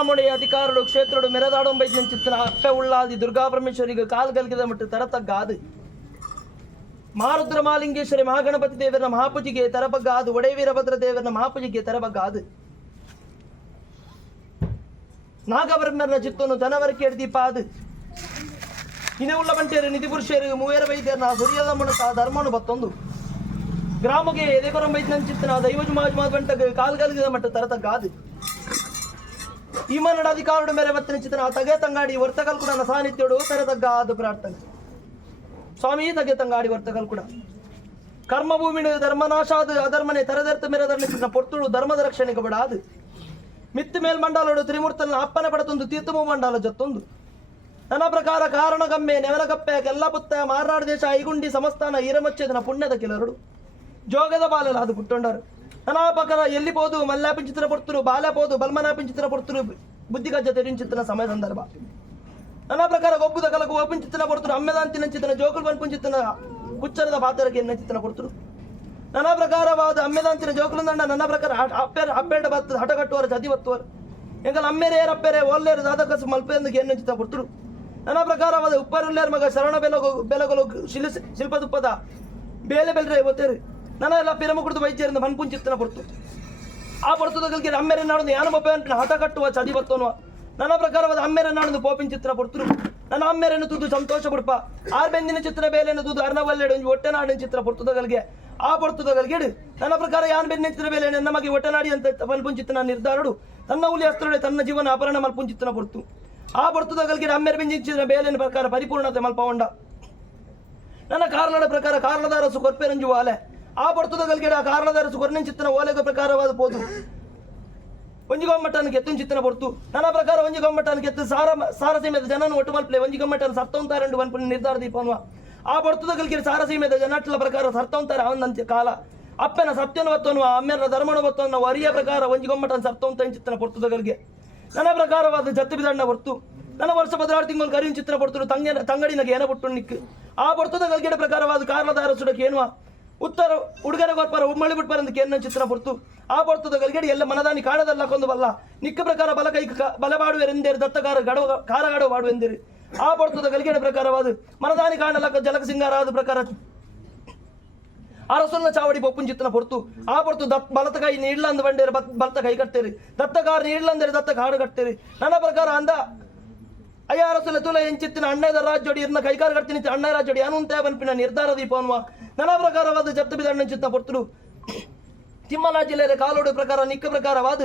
ಬ್ರಾಹ್ಮಣೆ ಅಧಿಕಾರಡು ಕ್ಷೇತ್ರಡು ಮೆರೆದಾಡೊಂಬೈತಿನ ಚಿತ್ತನ ಅಪ್ಪೆ ಉಳ್ಳಾದಿ ದುರ್ಗಾ ಪರಮೇಶ್ವರಿಗೆ ಕಾಲ್ ಗಲ್ಗಿದ ಮಟ್ಟು ತರತಗ್ಗಾದು ಮಾರುದ್ರ ಮಾಲಿಂಗೇಶ್ವರಿ ಮಹಾಗಣಪತಿ ದೇವರ ಮಹಾಪೂಜಿಗೆ ತರಬಗ್ಗಾದು ಒಡೆ ವೀರಭದ್ರ ದೇವರ ಮಹಾಪೂಜಿಗೆ ತರಬಗ್ಗಾದು ನಾಗಬ್ರಹ್ಮರ ಚಿತ್ತನು ಜನವರಕ್ಕೆ ದೀಪಾದು ಇನೇ ಉಳ್ಳ ಬಂಟೇರು ನಿಧಿ ಪುರುಷರು ಮೂವೇರ ವೈದ್ಯರನ್ನ ಸುರಿಯದ ಮುಣಕ ಧರ್ಮನು ಬತ್ತೊಂದು ಗ್ರಾಮಕ್ಕೆ ಎದೆಕೊರಂಬೈತಿನ ಚಿತ್ತನ ದೈವಜು ಮಾಜ್ ಬಂಟಗೆ ಕಾಲ್ಗಲ್ಗಿದ ಮಟ್ಟ ತರತಗ್ಗಾದು ಈ ಮನ್ನಡ ಅಧಿಕಾರಡು ಮೇರೆ ಬತ್ತಿನ ಚಿತ್ತನ ತಗೆ ತಂಗಾಡಿ ವರ್ತಕಲ್ ಕೂಡ ಸಾನ್ನಿಧ್ಯೋಡು ತರತಗ್ಗಾದು ಪ್ರಾರ್ಥನೆ ಸ್ವಾಮಿ ತಗೆ ತಂಗಾಡಿ ವರ್ತಕಲ್ ಕೂಡ ಕರ್ಮಭೂಮಿಡು ಧರ್ಮನಾಶಾದು ಅಧರ್ಮನೆ ತರದರ್ಥ ಮೇರೆದರ್ನ ಪೊರ್ತುಡು ಧರ್ಮದ ರಕ್ಷಣೆಗೆ ಬಡಾದು ಮಿತ್ತು ಮೇಲ್ ಮಂಡಾಲೋಡು ತ್ರಿಮೂರ್ತನ ಅಪ್ಪನೆ ಪಡತೊಂದು ತೀರ್ಥಮು ಮಂಡಾಲ ಜತ್ತೊಂದು ನನ್ನ ಪ್ರಕಾರ ಕಾರಣಗಮ್ಮೆ ನೆವನಗಪ್ಪೆ ಕೆಲ್ಲ ಪುತ್ತ ಮಾರ್ನಾಡು ದೇಶ ಐಗುಂಡಿ ಸಮಸ್ಥಾನ ಈರಮಚ್ಚೇದನ ಪುಣ್ಯದ ಕೆಲರಡು ಜೋಗದ ಬಾಲೆಲ್ಲ ಅದು ಪುಟ್ಟೊಂಡರು ನನ್ನ ಪ್ರಕಾರ ಎಲ್ಲಿ ಪೋದು ಮಲ್ಲಾಪಿನ ಚಿತ್ರ ಪೊರ್ತರು ಬಾಲ್ಯ ಪೋದು ಬಲ್ಮನಾಪಿನ ಚಿತ್ರ ಪೊರ್ತರು ಬುದ್ಧಿಗಜ್ಜ ತೆರಿನ ಚಿತ್ರನ ಸಮಯ ಸಂದರ್ಭ ನನ್ನ ಪ್ರಕಾರ ಒಬ್ಬುದ ಕಲಕು ಒಪ್ಪಿನ ಚಿತ್ರನ ಪೊರ್ತರು ಅಮ್ಮೆದಾಂತಿನ ಚಿತ್ರನ ಜೋಕುಲ್ ಬನ್ಪುನ ಚಿತ್ರನ ಕುಚ್ಚರದ ಪಾತ್ರಕ್ಕೆ ಎನ್ನ ಚಿತ್ರನ ಪೊರ್ತರು ನನ್ನ ಪ್ರಕಾರವಾದ ಅಮ್ಮೆದಾಂತಿನ ಜೋಕುಲಂದಂಡ ನನ್ನ ಪ್ರಕಾರ ಅಪ್ಪೆರಡ ಬತ್ತದ ಹಠ ಕಟ್ಟುವರ ಜತಿ ಬತ್ತುವರು ಎಂಗಲ್ ಅಮ್ಮೆರೆ ಏರಪ್ಪೆರೆ ಓಲ್ಲೇರು ದಾದಕಸು ಮಲ್ಪೆಂದು ಎನ್ನ ಚಿತ್ರ ಪೊರ್ತರು ನನ್ನ ಪ್ರಕಾರವಾದ ಉಪ್ಪರುಲ್ಲೇರ ಮಗ ಶರಣ ಬೆಲಗೊಲು ಶಿಲ್ಪದುಪ್ಪದ ಬೇಲೆ ಬೆಲ್ರೆ ಒತ್ತೇರು ನನ್ನ ಎಲ್ಲ ಪಿರಮ ಕುಡಿದು ವೈದ್ಯರಿಂದ ಮನ್ಪುನ್ ಚಿತ್ತನ ಪೊರ್ತು ಆ ಪೊರ್ತುದಗಳಿಗೆ ಅಮ್ಮೆರೆ ನಾಡೊಂದು ಯಾನು ಬೊಬ್ಬೆ ಹಠ ಕಟ್ಟುವ ಚದಿ ಬತ್ತೋನುವ ನನ್ನ ಪ್ರಕಾರವಾದ ಅಮ್ಮೆರೆ ನಾಡೊಂದು ಪೋಪಿನ ಚಿತ್ರ ಪೊರ್ತರು ನನ್ನ ಅಮ್ಮೆರೆನ್ನು ತೂದು ಸಂತೋಷ ಬಿಡ್ಪ ಆರ್ ಬೆಂದಿನ ಚಿತ್ರ ಬೇಲೆಯನ್ನು ತೂದು ಅರ್ಣವಲ್ಲೆಡು ಹೊಟ್ಟೆ ನಾಡಿನ ಚಿತ್ರ ಪೊರ್ತುದಗಳಿಗೆ ಆ ಪೊರ್ತುದಗಳಿಗೆ ನನ್ನ ಪ್ರಕಾರ ಯಾನ್ ಬೆನ್ನಿನ ಚಿತ್ರ ಬೇಲೆ ನಮಗೆ ಹೊಟ್ಟೆ ನಾಡಿ ಅಂತ ಮಲ್ಪುನ್ ಚಿತ್ತನ ನಿರ್ಧಾರಡು ತನ್ನ ಹುಲಿ ಅಸ್ತ್ರಡೆ ತನ್ನ ಜೀವನ ಅಪರಣ ಮಲ್ಪುನ್ ಚಿತ್ತನ ಪೊರ್ತು ಆ ಪೊರ್ತುದಗಳಿಗೆ ಅಮ್ಮೆರೆ ಬೆಂಜಿನ ಬೇಲಿನ ಪ್ರಕಾರ ಪರಿಪೂರ್ಣತೆ ಮಲ್ಪಗೊಂಡ ನನ್ನ ಕಾರಣದ ಪ್ರಕಾರ ಕಾರಣದ ಅರಸು ಕೊರ್ಪೆರಂಜುವ ಅಲೆ ಆ ಪೊರ್ತುದಗಳಿಗೆ ಆ ಕಾರಣದ ಅರಸು ಕೊರ್ನಿನ ಚಿತ್ತನ ಓಲೆಗ ಪ್ರಕಾರವಾದ ಪೋದು ಒಂಜಿಗೊಮ್ಮಟ್ಟನ ಕೆತ್ತುನ ಚಿತ್ತನ ಪೊರ್ತು ನನ್ನ ಪ್ರಕಾರ ಒಂಜಿಗೊಮ್ಮಟ್ಟನ ಕೆತ್ತು ಸಾರಸೀಮೆದ ಜನನ ಒಟ್ಟು ಮಲ್ಪಲೆ ಒಂಜಿಗೊಮ್ಮಟ್ಟನ ಸರ್ತವಂತಾರೆಂಡು ಮಲ್ಪನ ನಿರ್ಧಾರ ದೀಪನ್ವ ಆ ಪೊರ್ತುದಗಳಿಗೆ ಸಾರಸೀಮೆದ ಜನಟ್ಲ ಪ್ರಕಾರ ಸರ್ತವಂತಾರೆ ಅವನಂತ್ಯ ಕಾಲ ಅಪ್ಪನ ಸತ್ಯನ ಬತ್ತನ್ವ ಅಮ್ಮೆರ ಧರ್ಮನ ಬತ್ತನ್ನ ವರಿಯ ಪ್ರಕಾರ ಒಂಜಿಗೊಮ್ಮಟ್ಟನ ಸರ್ತವಂತ ಚಿತ್ತನ ಪೊರ್ತುದಗಳಿಗೆ ನನ್ನ ಪ್ರಕಾರವಾದ ಜತ್ತು ಬಿದಣ್ಣ ಹೊರ್ತು ನನ್ನ ವರ್ಷ 16 ತಿಂಗಳು ಕರಿನ ಚಿತ್ರ ಪೊರ್ತರು ತಂಗಡಿನಗೆ ಏನ ಬಿಟ್ಟು ನಿಕ್ಕು ಆ ಪೊರ್ತದ ಗಲ್ಗೆಡ ಪ್ರಕಾರವಾದ ಕಾರಣದಾರ ಸುಡಕ್ಕೆ ಏನುವ ಉತ್ತರ ಹುಡುಗರ ಗೊಪ್ಪರ ಉಮ್ಮಳಿ ಬಿಟ್ಬರಂದು ಕೇನ್ನ ಚಿತ್ರ ಪೊರ್ತು ಆ ಪೊರ್ತದ ಗಲ್ಗೆಡಿ ಎಲ್ಲ ಮನದಾನಿ ಕಾಣದಲ್ಲ ಕೊಂದು ಬಲ್ಲ ನಿಕ್ಕ ಪ್ರಕಾರ ಬಲ ಕೈ ಬಲಬಾಡುವೆಂದೇರು ದತ್ತಕಾರ ಕಾರಗಾಡು ಬಾಡುವೆಂದಿರು ಆ ಪೊರ್ತದ ಗಲ್ಗೆಡ ಪ್ರಕಾರವಾದ ಮನದಾನಿ ಕಾಣಲಕ್ಕ ಜಲಕ ಸಿಂಗಾರ ಆದ ಪ್ರಕಾರ ಅರಸನ್ನ ಚಾವಡಿ ಬೊಪ್ಪುನ್ ಚಿತ್ತನ ಪೊರ್ತು ಆ ಪೊರ್ತು ಬಲತ ಕೈ ನೀಡ್ಲಂದು ಬಂಡೇರು ಬಲತ ಕೈ ಕಟ್ತೇರಿ ದತ್ತಕಾರ ನೀಡ್ಲಂದೇರು ದತ್ತ ಕಾಡು ಕಟ್ತೇರಿ ನನ್ನ ಪ್ರಕಾರ ಅಂದ ಅಯ್ಯ ಅರಸನ ತುಲ ಎಂಚಿತ್ತಿನ ಅಣ್ಣದ ರಾಜ್ಯೋಡಿ ಇರ್ನ ಕೈಕಾರ ಕಟ್ತೀನಿ ಅಣ್ಣ ರಾಜ್ಯೋಡಿ ಅನುಂತೆ ಬನ್ಪಿನ ನಿರ್ಧಾರ ದೀಪನ್ವ ನನ್ನ ಪ್ರಕಾರವಾದ ಜಪ್ತ ಬಿದ ಅಣ್ಣ ಚಿತ್ತ ಪೊರ್ತರು ತಿಮ್ಮಲ ಜಿಲ್ಲೆಯ ಕಾಲೋಡು ಪ್ರಕಾರ ನಿಕ್ಕ ಪ್ರಕಾರವಾದ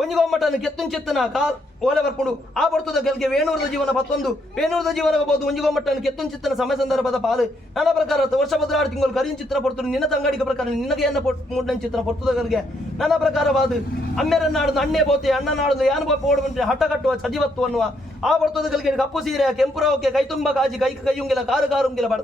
ಒಂಜಿಗೊಮ್ಮಟನ ಕೆತ್ತುನ್ ಚಿತ್ತನ ಕಾಲ್ ಓಲೆ ಬರ್ಪುಡು ಆ ಪೊರ್ತದ ಗೆಲ್ಗೆ ವೇಣೂರದ ಜೀವನ ಬತ್ತೊಂದು ವೇಣೂರದ ಜೀವನ ಬಹುದು ಒಂಜಿಗೊಮ್ಮಟನ ಕೆತ್ತುನ್ ಚಿತ್ತನ ಸಮಯ ಸಂದರ್ಭದ ಪಾಲು ನನ್ನ ಪ್ರಕಾರ ವರ್ಷ 16 ತಿಂಗಳು ಕರಿನ್ ಚಿತ್ರ ಪೊರ್ತರು ನಿನ್ನ ತಂಗಾಡಿಕ ಪ್ರಕಾರ ನಿನಗೆ ಎನ್ನ ಮೂಡನ ಚಿತ್ರ ಪೊರ್ತದ ಗೆಲ್ಗೆ ನನ್ನ ಪ್ರಕಾರವಾದ ಅಮ್ಮೆರನ್ನಾಡುದು ಅಣ್ಣೆ ಬೋತೆ ಅಣ್ಣ ನಾಡುದು ಯಾನು ಬೋಪ ಓಡುವಂತೆ ಹಠ ಕಟ್ಟುವ ಸಜಿವತ್ತು ಅನ್ನುವ ಆ ಪೊರ್ತದ ಗೆಲ್ಗೆ ಕಪ್ಪು ಸೀರೆ ಕೆಂಪುರವಕ್ಕೆ ಕೈ ತುಂಬ ಕಾಜಿ ಕೈಯುಂಗಿಲ್ಲ ಕಾರುಂಗಿಲ್ಲ ಬಡ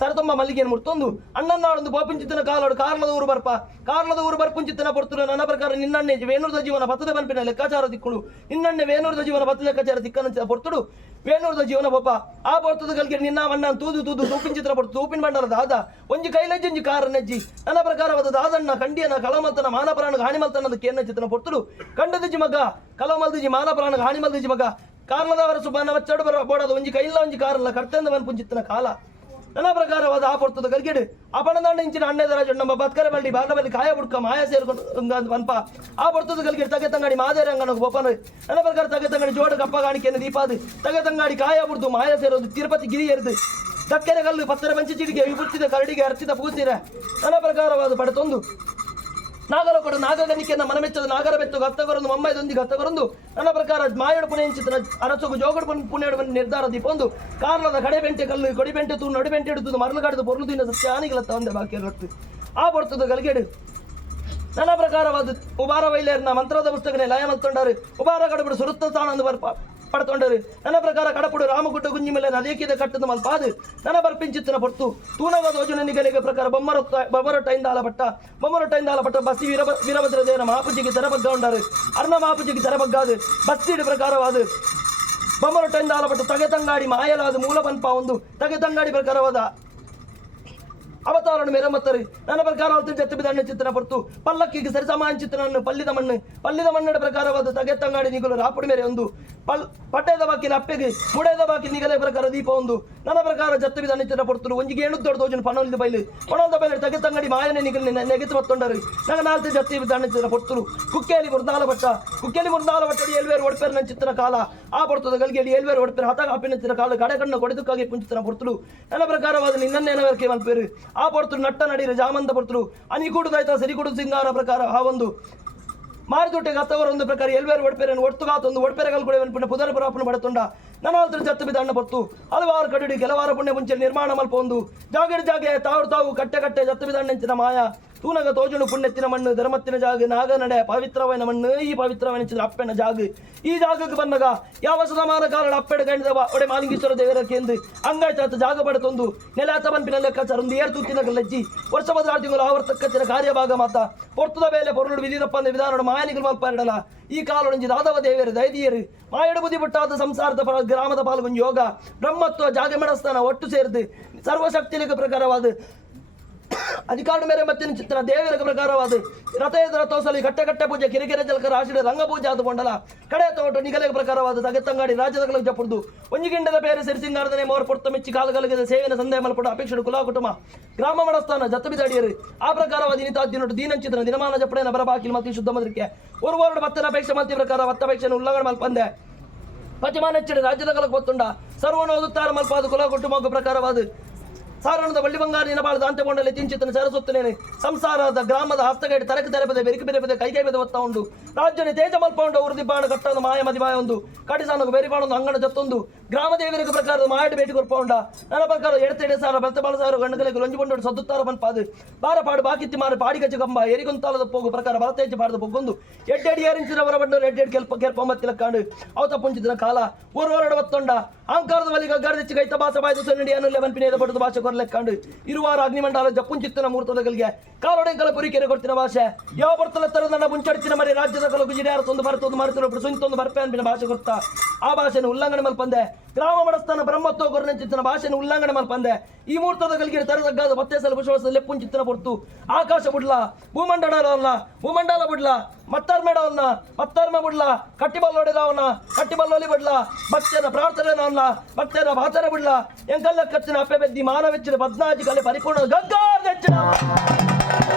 ತರತೊಂಬ ಮಲ್ಲಿಗೆಯನ್ನು ಮುಡ್ತೊಂದು ಅಣ್ಣನಾಡೊಂದು ಬೋಪಿಂಚಿತ್ತನ ಕಾಲಾಡು ಕಾರಣದ ಊರು ಬರ್ಪುಂಚಿತ್ತನ ಪೊರ್ತರು ನನ್ನ ಪ್ರಕಾರ ನಿನ್ನಣ್ಣೆ ವೇಣೂರದ ಜೀವನ ಬತ್ತದ ಬನ್ಪಿನ ಲೆಕ್ಕಾಚಾರ ದಿಕ್ಕುಳು ನಿನ್ನಣ್ಣೆ ವೇಣೂರದ ಜೀವನ ಬತ್ತ ಲೆಕ್ಕಾಚಾರ ದಿಕ್ಕನ ಪೊರ್ತುಡು ವೇಣೂರದ ಜೀವನ ಬೊಪ್ಪ ಆ ಪೊರ್ತದ ಗಲ್ಗೆ ನಿನ್ನ ಅಣ್ಣ ತೂದು ತೂಪಿಂಚಿತ್ರ ಪೊರ್ತು ತೂಪಿನ ಬಂಡಲ ದಾದ ಒಂಜಿ ಕೈಲಜ್ಜಿ ಕಾರನೆಜ್ಜಿ ನನ್ನ ಪ್ರಕಾರವಾದ ದಾದಣ್ಣ ಕಂಡಿಯನ ಕಲಮಲ್ತನ ಮಾನಪರಾಣ ಹಾಣಿಮಲ್ತನದ ಕೇನ್ನ ಚಿತ್ತನ ಪೊರ್ತುಡು ಕಂಡದಜ್ಜಿ ಮಗ ಕಲಮಲ್ದಿಜಿ ಮಾನಪರಾಣ ಹಾಣಿಮಲ್ದಿಜಿ ಮಗ ಕಾರಣದವರ ಸುಬಾನ ಚಡು ಬೋಡದ ಒಂಜಿ ಕೈಲ್ಲ ಒಂಜಿ ಕಾರಲ್ಲ ಕರ್ತಂದ ಬನ್ಪುಂಚಿತ್ತನ ಕಾಲ ನನ್ನ ಪ್ರಕಾರವಾದ ಆ ಪೊರ್ತದ ಗಲ್ಗೆಡು ಅಪಣದಂಡ ಇಂಚಿನ ಅಣ್ಣದ ರಾಜ ನಮ್ಮ ಬತ್ಕರೆ ಬಳ್ಳಿ ಬಾಲಬಲ್ಲಿ ಕಾಯ ಬುಡ್ಕ ಮಾಯ ಸೇರ್ಕೊಂಡು ಅನ್ಪ ಆ ಪೊರ್ತದ ಗಲ್ಗೆಡು ತಗೆ ತಂಗಾಡಿ ಮಾದೇರಿ ಅಂಗನ ಬೋಪನ ನನ್ನ ಪ್ರಕಾರ ತಗೆ ತಂಗಾಡಿ ಜೋಡ ಕಪ್ಪ ಕಾಣಿಕೆಯನ್ನು ದೀಪಾದು ತಗೆ ತಂಗಾಡಿ ಕಾಯ ಬುಡ್ದು ಮಾಯ ಸೇರೋದು ತಿರುಪತಿ ಗಿರಿ ಎರ್ದು ತಕ್ಕೆರೆ ಕಲ್ಲು ಪತ್ತರ ಬೆಂಚಿ ಚಿಡಿಗೆ ವಿಪುತ್ತಿದ ಕರಡಿಗೆ ಅರ್ಚಿದ ಪೂಸಿರ ನನ್ನ ಪ್ರಕಾರವಾದ ಪಡೆತೊಂದು ನಾಗರ ಕೊಡು ನಾಗಗನಿಕೆಯನ್ನು ಮನಮೆಚ್ಚದ ನಾಗರ ಬೆತ್ತು ಗತ್ತಗೊರೊಂದು ಮೊಮ್ಮೈದೊಂದಿಗೆ ಗತ್ತಗೊರೊಂದು ನನ್ನ ಪ್ರಕಾರ ಮಾಯಡು ಪುಣೆಂಚಿತ್ರ ಅರಸೋಗು ಜೋಗಡು ಪುಣ್ಯಡು ನಿರ್ಧಾರ ದೀಪೊಂದು ಕಾರಣದ ಕಡೆ ಬೆಂಟೆ ಕಲ್ಲು ಕೊಡಿ ಬೆಂಟೆ ತೂ ನಡು ಬೆಂಟೆ ಹಿಡಿದು ಮರಳುಗಾಡಿದು ಪೊರ್ಲುದಿನ ಸತ್ಯ ಹಾನಿಗಳತ್ತ ಒಂದೇ ಬಾಕಿ ರಟ್ಟು ಆ ಪೊರ್ತದ ಗಲ್ಗೆಡು ನನ್ನ ಪ್ರಕಾರವಾದ ಉಬಾರ ವೈಲೇರ್ನ ಮಂತ್ರದ ಪುಸ್ತಕನೇ ಲಯ ಮಲ್ತೊಂಡರು ಉಬಾರ ಕಡಬಿಡು ಸುರುತ್ತ ತಾಣಂದು ಪಡ್ತೊಂಡರು ನನ್ನ ಪ್ರಕಾರ ಕಡಪುಡು ರಾಮಗುಡ್ಡ ಗುಂಜಿ ಮೇಲೆ ನದೇಕಿದ ಕಟ್ಟದ ಮಲ್ಪಾದು ನನ್ನ ಬರ್ಪಿಂಚಿತ್ತಿನ ಪೊರ್ತು ತೂನವಾದ ಯೋಜನೆ ನಿಗಲಿಗೆ ಪ್ರಕಾರ ಬೊಮ್ಮರೊಟ್ಟೈಂದ ಆಲಪಟ್ಟ ಬಸ್ಸಿ ವೀರಭದ್ರ ದೇವರ ಮಹಾಪೂಜಿಗೆ ತೆರಬಗ್ಗ ಉಂಡರು ಅರ್ಣ ಮಹಾಪೂಜಿಗೆ ತೆರಬಗ್ಗಾದು ಬಸ್ಸಿಡು ಪ್ರಕಾರವಾದ ಬೊಮ್ಮರೊಟ್ಟೈಂದ ಆಲಪಟ್ಟ ತಗೆ ತಂಗಾಡಿ ಮಾಯಲಾದ ಮೂಲ ಬನ್ಪ ಒಂದು ತಗೆ ತಂಗಾಡಿ ಪ್ರಕಾರವಾದ ಅವತಾರನು ಮೆರಮತ್ತರು ನನ್ನ ಪ್ರಕಾರ ಜತ್ತು ಬಿದಣ್ಣ ಚಿತ್ರನ ಪೊರ್ತು ಪಲ್ಲಕ್ಕಿಗೆ ಸರಿಸಮಾನ ಚಿತ್ರನನ್ನು ಪಲ್ಲಿದ ಮಣ್ಣಡ ಪ್ರಕಾರವಾದ ತಗೆತ್ತಂಗಾಡಿ ನಿಗಲು ರಾಪುಡಿ ಮೇರೆ ಒಂದು ಪಟ್ಟೆದ ಬಾಕಿನ ಅಪ್ಪೆಗೆ ಮುಡೆದ ಬಾಕಿ ನಿಗಲೆ ಪ್ರಕಾರ ದೀಪ ಒಂದು ನನ್ನ ಪ್ರಕಾರ ಜತ್ತು ಬಿದಣ್ಣ ಚಿತ್ರ ಪೊರ್ತರು ಒಂಜಿಗೆ ಎಣ್ಣು ದೊಡ್ಡ ತೋಜನ ಪನೊಂದು ಬೈಲು ಒಣದ ಬೈಲು ತಗೆತ್ತಂಗಡಿ ಮಾಯನೆ ನಿಗಲು ನೆಗೆತು ಬತ್ತೊಂಡರು ನಂಗೆ ನಾಲ್ಕು ಜತ್ತು ಬಿದಣ್ಣ ಚಿತ್ರ ಪೊರ್ತರು ಕುಕ್ಕೆಯಲ್ಲಿ ಮುರ್ನಾಲ ಬಟ್ಟಡಿ ಎಲ್ವೇರು ಒಡಪೇರು ನನ್ನ ಚಿತ್ರ ಕಾಲ ಆ ಪೊರ್ತದ ಗಲ್ಗೆಯಲ್ಲಿ ಎಲ್ವೇರು ಒಡಪೇರು ಹತ ಕಾಪಿನ ಚಿತ್ರ ಕಾಲ ಕಡೆ ಕಣ್ಣು ಕೊಡೆದಕ್ಕಾಗಿ ಪುಂಚಿತ್ರ ಪೊರ್ತರು ನನ್ನ ಪ್ರಕಾರವಾದ ನಿನ್ನೇನವರಿಗೆ ಮಲ್ಪೇರು ಆ ಪೊರ್ತರು ನಟ್ಟ ನಡೀರು ಜಾಮಂತ ಪೊರ್ತರು ಅನಿಕೂಡುದಾಯ್ತಾ ಸರಿಕೂಡು ಸಿಂಗಾರ ಪ್ರಕಾರ ಆ ಒಂದು ಮಾರಿದೊಟ್ಟೆಗೆ ಹತ್ತವರೊಂದು ಪ್ರಕಾರ ಎಲ್ವೇರು ಒಡಪೇರನ್ನು ಒಟ್ಟುಗಾತೊಂದು ಒಡಪೇರೆಗಳು ಕೂಡ ಪುದರ ಪುರಾಪನ ಬಡತೊಂಡ ನನ್ನ ಜತ್ತು ಬಿದ್ದ ಅಣ್ಣ ಪೊತ್ತು ಹಲವಾರು ಕಡಿಡಿ ಕೆಲವಾರು ಪುಣ್ಯ ಮುಂಚೆ ನಿರ್ಮಾಣ ಮಲ್ಪ ಒಂದು ಜಾಗೆ ತಾವು ಕಟ್ಟೆ ಜತ್ತು ಬಿದ್ದ ಅಣ್ಣಂಚಿನ ಮಾಯ ತೂನಗ ತೋಜುಣು ಪುಣ್ಯತ್ತಿನ ಮಣ್ಣು ಧರ್ಮತ್ತಿನ ಜಾಗ ನಾಗ ನಡೆ ಪವಿತ್ರವೈನ ಮಣ್ಣು ಈ ಪವಿತ್ರವೆನಿಸಿದ ಅಪ್ಪೆನ ಜಾಗ ಈ ಜಾಗಕ್ಕೆ ಬಂದಾಗ ಯಾವ ಸಮಾನ ಕಾರಣ ಅಪ್ಪೆಡ ಗಂಡದವ ಒಡೆ ಮಾಲಿಂಗೇಶ್ವರ ದೇವರ ಕೇಂದ್ರ ಅಂಗಾಯ್ತಾತ ಜಾಗ ಪಡೆತೊಂದು ನೆಲಾತ ಬಂಪಿನ ಲೆಕ್ಕಾಚಾರ ಒಂದು ಏರು ತೂತಿನ ಲಜ್ಜಿ ವರ್ಷ ಬದಲಾರು ತಿಂಗಳು ಆವರ್ತಕ್ಕಚ್ಚಿನ ಕಾರ್ಯಭಾಗ ಮಾತ ಪೊರ್ತದ ಬೇಲೆ ಪೊರುಳು ವಿಧಿದಪ್ಪ ಅಂದ ವಿಧಾನ ಮಾಯನಿಗಳು ಮಲ್ಪ ಇಡಲ್ಲ ಈ ಕಾಲೊಂಜಿ ದಾದವ ದೇವರು ದೈದಿಯರು ಮಾಯಡು ಬುದ್ಧಿ ಬಿಟ್ಟಾದ ಸಂಸಾರದ ಗ್ರಾಮದ ಪಾಲ್ಗೊಂದು ಯೋಗ ಬ್ರಹ್ಮತ್ವ ಜಾಗ ಮೆಡಸ್ಥಾನ ಒಟ್ಟು ಸೇರಿದು ಸರ್ವಶಕ್ತಿಲಿಕ ಪ್ರಕಾರವಾದ ಅಧಿಕಾರ ಮೇರೆ ಮತ್ತಿನ ಚಿತ್ರ ದೇವರ ಪ್ರಕಾರವಾದ ರಥೋತ್ಸವ ಕಟ್ಟೆ ಪೂಜೆ ಕಿರಿಕೆರೆ ಜಲಕರ ಆಶೀಡ ರಂಗಪೂಜೆ ಆದುಕೊಂಡಲ್ಲ ಕಡೆ ತೋಟ ನಿಗಲೆ ಪ್ರಕಾರವಾದ ತಗೆತ್ತಂಗಾಡಿ ರಾಜ್ಯದ ಜಪ್ಪುದು ಒಂಜಿಗಿಂಡದ ಬೇರೆ ಸಿರಿಸಿಂಗಾರದನೆ ಮೋರ್ ಪೊರ್ತ ಮಿಚ್ಚಿ ಕಾಲಗಲಗದ ಸೇವೆನ ಸಂದೇಹ ಮಲ್ಪಡ ಅಪೇಕ್ಷೆ ಕುಲ ಕುಟುಂಬ ಗ್ರಾಮ ಮಡಸ್ಥಾನ ಜತ್ತಬಿದಾಡಿಯರು ಆ ಪ್ರಕಾರವಾದ ದಿನಿತಾದ್ಯನೊಟ್ಟು ದೀನಂಚಿತ್ರ ದಿನಮಾನ ಜಪ್ಪಡೆನ ಬರಬಾಕಿಲ್ ಮತ್ತು ಶುದ್ಧ ಮದ್ರಿಕೆ ஒரு ಭತ್ತನ ಅಪೇಕ್ಷೆ ಮಲ್ತಿ ಪ್ರಕಾರ ಅಪೇಕ್ಷೆಯನ್ನು ಉಲ್ಲಂಘನೆ ಮಲ್ಪಂದೆ ಪತಿಮಾನೆಚ್ಚಡೆ ರಾಜ್ಯದ ಕಲಕ್ಕೆ ಗೊತ್ತುಂಡ ಸರ್ವನು ಓದುತ್ತಾರ ಮಲ್ಪಾದ ಕುಲ ಕುಟುಂಬ ಪ್ರಕಾರವಾದ ಸಾರಣದ ಬಳ್ಳಿ ಬಂಗಾರ ನಿನಬಾಳದ ಅಂತ್ಯಗೊಂಡಲ್ಲಿ ತಿಂಚಿತನ ಸರಸುತ್ತನೇನೆ ಸಂಸಾರದ ಗ್ರಾಮದ ಹಸ್ತಗೈಡು ತರಕ ತೆರೆಪದೆ ಬೆರಿಕೆ ಬೆರೆಪದೆ ಕೈಕೈ ಬೆದ ಒತ್ತ ಉಂಡು ರಾಜ್ಯನ ತೇಜ ಮಲ್ಪೊಂಡ ಉರುದಿ ಬಾಣ ಕಟ್ಟೊಂದು ಮಾಯ ಮದಿಮಾಯ ಒಂದು ಕಟಿಸಾನకు ಬೆರಿಬಾಣೊಂದು ಅಂಗಣ ಜತ್ತೊಂದು ಗ್ರಾಮ ದೇವರಿಗೆ ಪ್ರಕಾರದ ಮಾಯಡು ಭೇಟಿ ಕೊರ್ಪೊಂಡ ನನ್ನ ಪ್ರಕಾರ ಎಡತೆಡೆ ಸಾರ ಬತ್ತ ಬಾಳ ಸಾವಿರ ಗಂಡಗಳಿಗೆ ಲೊಂಜಿಕೊಂಡು ಸದ್ದುತ್ತಾರ ಮನ್ಪಾದು ಬಾರಪಾಡು ಬಾಕಿತ್ತಿ ಮಾರು ಪಾಡಿಗಚ್ಚ ಕಂಬ ಎರಿಗೊಂತಾಲದ ಪೋಗು ಪ್ರಕಾರ ಬರತೇಜ ಪಾಡದ ಪೊಗ್ಗೊಂದು ಎಡ್ಡೆಡಿ ಏರಿಂಚಿನ ಹೊರಬಂಡು ಎಡ್ಡೆಡ್ ಕೆಲ್ಪೊಂಬತ್ತಿಲ ಕಾಂಡು ಅವತ ಪುಂಚಿದ ಕಾಲ ಊರ್ವರಡು ಒತ್ತೊಂಡ ಅಹಂಕಾರದ ಬಲಿಗ ಗರ್ದಿಚ್ಚಿ ಕೈತ ಭಾಷ ಬಾಯ್ದು ಸೊನ್ನಡಿ ಅನುಲ್ಲೆ ಬನ್ಪಿನೇದ ಬಡದು ಭಾಷೆ ಕೊರ್ಲೆಕ್ಕಾಂಡು ಇರುವಾರ ಅಗ್ನಿಮಂಡಲ ಜಪ್ಪುಂಚಿತ್ತಿನ ಮೂರ್ತದಗಳಿಗೆ ಕಾಲೊಡೆಂಕಲ ಪುರಿಕೆರೆ ಕೊಡ್ತಿನ ಭಾಷೆ ಯಾವ ಬರ್ತಲ ತರದ ಮುಂಚಡಿತಿನ ಮರಿ ರಾಜ್ಯದ ಕಲಗು ಜಿಡಿಯಾರತೊಂದು ಬರ್ತೊಂದು ಮಾಡ್ತಿರೋ ಸುಂತೊಂದು ಬರ್ಪೆ ಅನ್ಪಿನ ಭಾಷೆ ಕೊಡ್ತಾ ಆ ಭಾಷೆನ ಉಲ್ಲಂಘನೆ ಮಲ್ಪಂದೆ ಗ್ರಾಮ ಮಡಸ್ಥಾನ ಬ್ರಹ್ಮತ್ವ ಗೊರ್ನಂಚಿತ್ತಿನ ಭಾಷೆನ ಉಲ್ಲಂಘನೆ ಮಲ್ಪಂದೆ ಈ ಮೂರ್ತದ ಗಲಿಗೆ ತರದಗ್ಗಾದ ಮತ್ತೆ ಸಲ ವಿಶ್ವಾಸದ ಲೆಪ್ಪುಂಚಿತ್ತಿನ ಪೊರ್ತು ಆಕಾಶ ಬಿಡ್ಲ ಭೂಮಂಡಲ ಬಿಡ್ಲ ಮತ್ತರ್ಮ ಬಿಡ್ಲ ಕಟ್ಟಿಬಲ್ಲೊಲಿ ಬಿಡ್ಲ ಭಕ್ತರ ಪ್ರಾರ್ಥನೆ ಭಕ್ತರ ಭಾಷಣ ಬಿಡ್ಲ ಎಂಕಲ್ಲ ಕಚ್ಚಿನ ಅಪ್ಪೆ ಬೆದ್ದಿ ಮಾನವೆಚ್ಚಿನ 14 ಕಲೆ ಪರಿಪೂರ್ಣ ಗಗ್ಗಾರ್